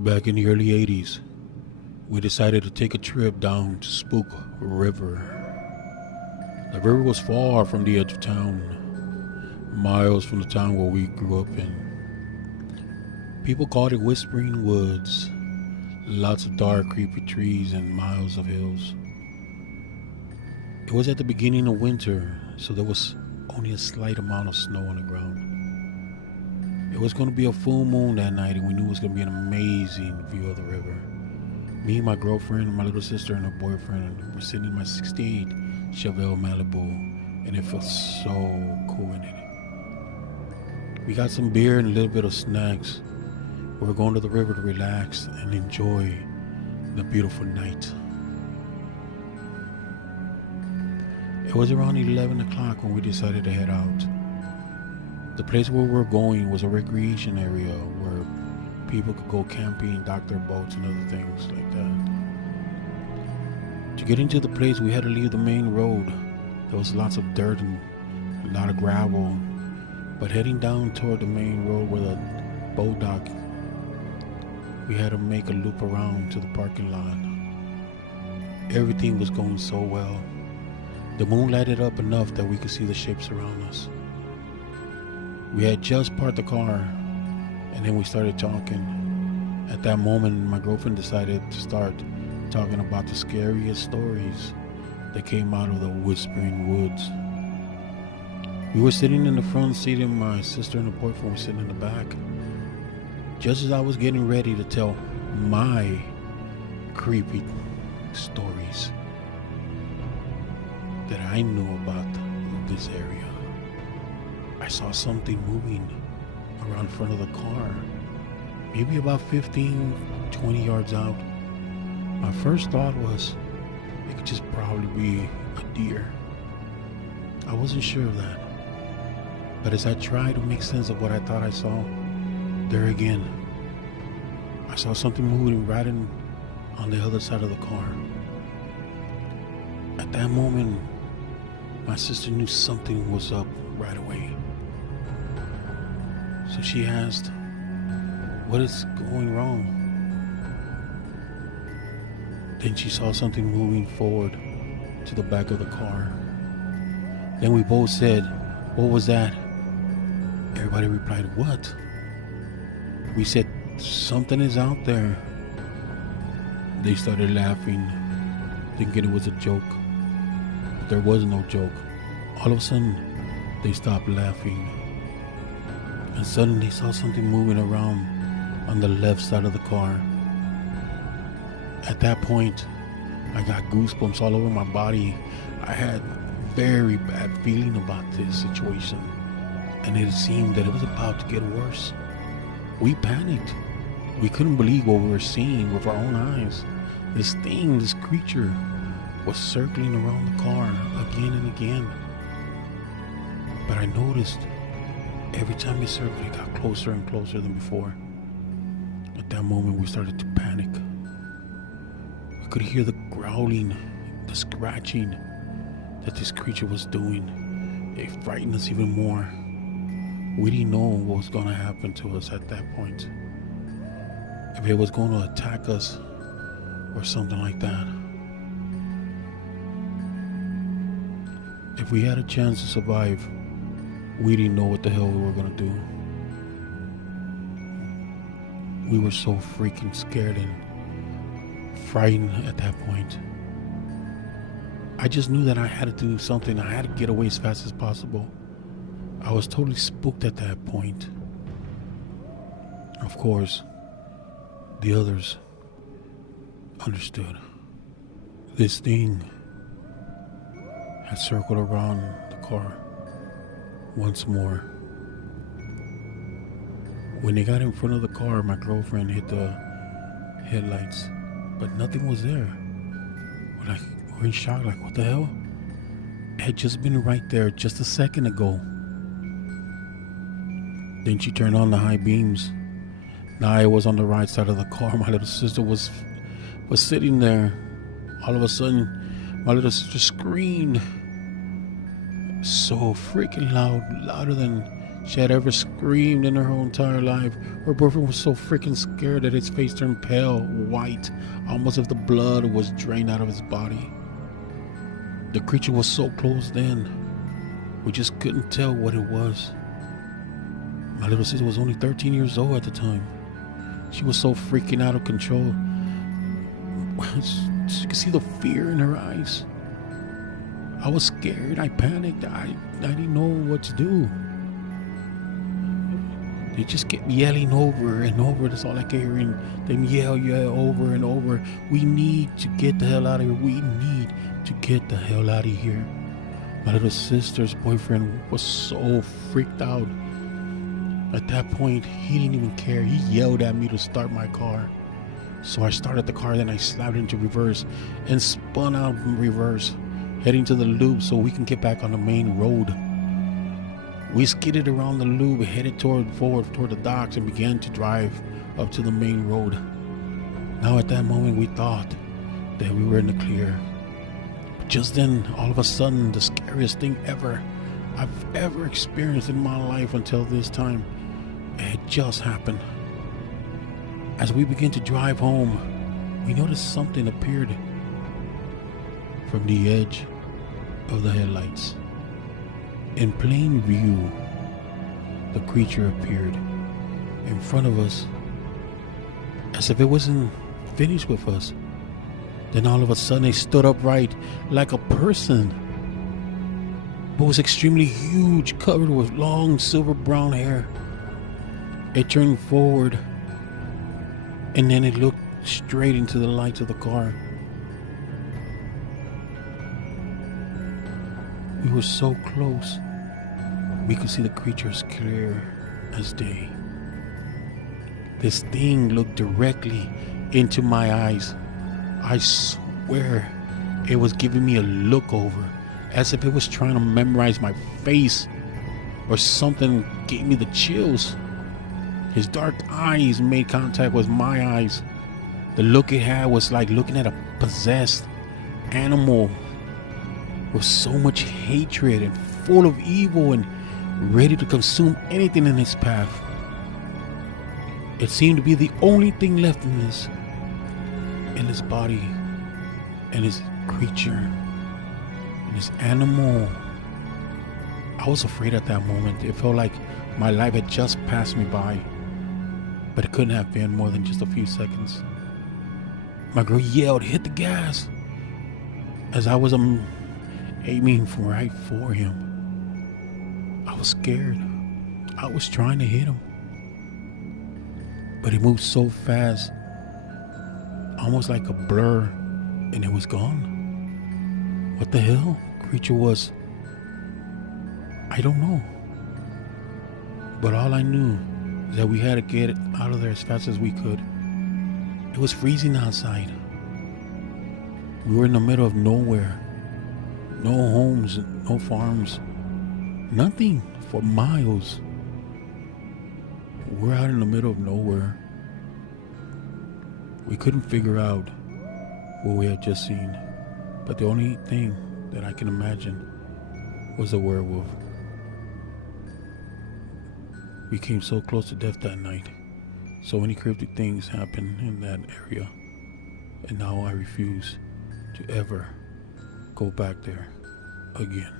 Back in the early 80s, we decided to take a trip down to Spook River. The river was far from the edge of town, miles from the town where we grew up in. People called it Whispering Woods, lots of dark, creepy trees and miles of hills. It was at the beginning of winter, so there was only a slight amount of snow on the ground. It was going to be a full moon that night, and we knew it was going to be an amazing view of the river. Me, my girlfriend, my little sister, and her boyfriend were sitting in my 68 Chevelle Malibu, and it felt so cool in it. We got some beer and a little bit of snacks. We were going to the river to relax and enjoy the beautiful night. It was around 11 o'clock when we decided to head out. The place where we were going was a recreation area where people could go camping, dock their boats, and other things like that. To get into the place, we had to leave the main road. There was lots of dirt and a lot of gravel. But heading down toward the main road where the boat dock, we had to make a loop around to the parking lot. Everything was going so well. The moon lighted up enough that we could see the shapes around us. We had just parked the car, and then we started talking. At that moment, my girlfriend decided to start talking about the scariest stories that came out of the Whispering Woods. We were sitting in the front seat, and my sister and her boyfriend were sitting in the back. Just as I was getting ready to tell my creepy stories that I knew about this area, I saw something moving around in front of the car, maybe about 15, 20 yards out. My first thought was it could just probably be a deer. I wasn't sure of that. But as I tried to make sense of what I thought I saw, there again, I saw something moving right on the other side of the car. At that moment, my sister knew something was up right away. So she asked, "What is going wrong?" Then she saw something moving forward to the back of the car. Then we both said, "What was that?" Everybody replied, "What?" We said, "Something is out there." They started laughing, thinking it was a joke. But there was no joke. All of a sudden, they stopped laughing. And suddenly they saw something moving around on the left side of the car. At that point, I got goosebumps all over my body. I had a very bad feeling about this situation, and it seemed that it was about to get worse. We panicked. We couldn't believe what we were seeing with our own eyes. This thing, this creature, was circling around the car again and again. But I noticed every time it circled, it got closer and closer than before. At that moment, we started to panic. We could hear the growling, the scratching that this creature was doing. It frightened us even more. We didn't know what was going to happen to us at that point. If it was going to attack us or something like that. If we had a chance to survive, we didn't know what the hell we were going to do. We were so freaking scared and frightened at that point. I just knew that I had to do something. I had to get away as fast as possible. I was totally spooked at that point. Of course, the others understood. This thing had circled around the car once more. When they got in front of the car, my girlfriend hit the headlights, but nothing was there. We're in shock, like, what the hell? It had just been right there just a second ago. Then she turned on the high beams. Now I was on the right side of the car. My little sister was sitting there. All of a sudden, my little sister screamed so freaking loud, louder than she had ever screamed in her whole entire life. Her boyfriend was so freaking scared that his face turned pale white, almost as if the blood was drained out of his body. The creature was so close then, we just couldn't tell what it was. My little sister was only 13 years old at the time. She was so freaking out of control. You could see the fear in her eyes. I was scared. I panicked. I didn't know what to do. They just kept yelling over and over. That's all I kept hearing. Them yell over and over. We need to get the hell out of here. We need to get the hell out of here. My little sister's boyfriend was so freaked out. At that point, he didn't even care. He yelled at me to start my car. So I started the car, then I slammed into reverse and spun out from reverse, heading to the loop so we can get back on the main road. We skidded around the loop, headed forward toward the docks, and began to drive up to the main road. Now at that moment, we thought that we were in the clear. But just then, all of a sudden, the scariest thing I've ever experienced in my life until this time, it had just happened. As we began to drive home, we noticed something appeared from the edge of the headlights. In plain view, the creature appeared in front of us as if it wasn't finished with us. Then all of a sudden it stood upright like a person, but was extremely huge, covered with long silver brown hair. It turned forward and then it looked straight into the lights of the car. We were so close, we could see the creatures clear as day. This thing looked directly into my eyes. I swear it was giving me a look over, as if it was trying to memorize my face or something. Gave me the chills. His dark eyes made contact with my eyes. The look it had was like looking at a possessed animal with so much hatred and full of evil and ready to consume anything in its path. It seemed to be the only thing left in his body and his creature and his animal. I was afraid at that moment. It felt like my life had just passed me by, but it couldn't have been more than just a few seconds. My girl yelled, "Hit the gas!" as I was aiming right for him. I was scared. I was trying to hit him, but he moved so fast, almost like a blur, and it was gone. What the hell creature was, I don't know. But all I knew is that we had to get out of there as fast as we could. It was freezing outside. We were in the middle of nowhere. No homes, no farms, nothing for miles. We're out in the middle of nowhere. We couldn't figure out what we had just seen, but the only thing that I can imagine was a werewolf. We came so close to death that night. So many cryptic things happened in that area, and now I refuse to ever go back there again.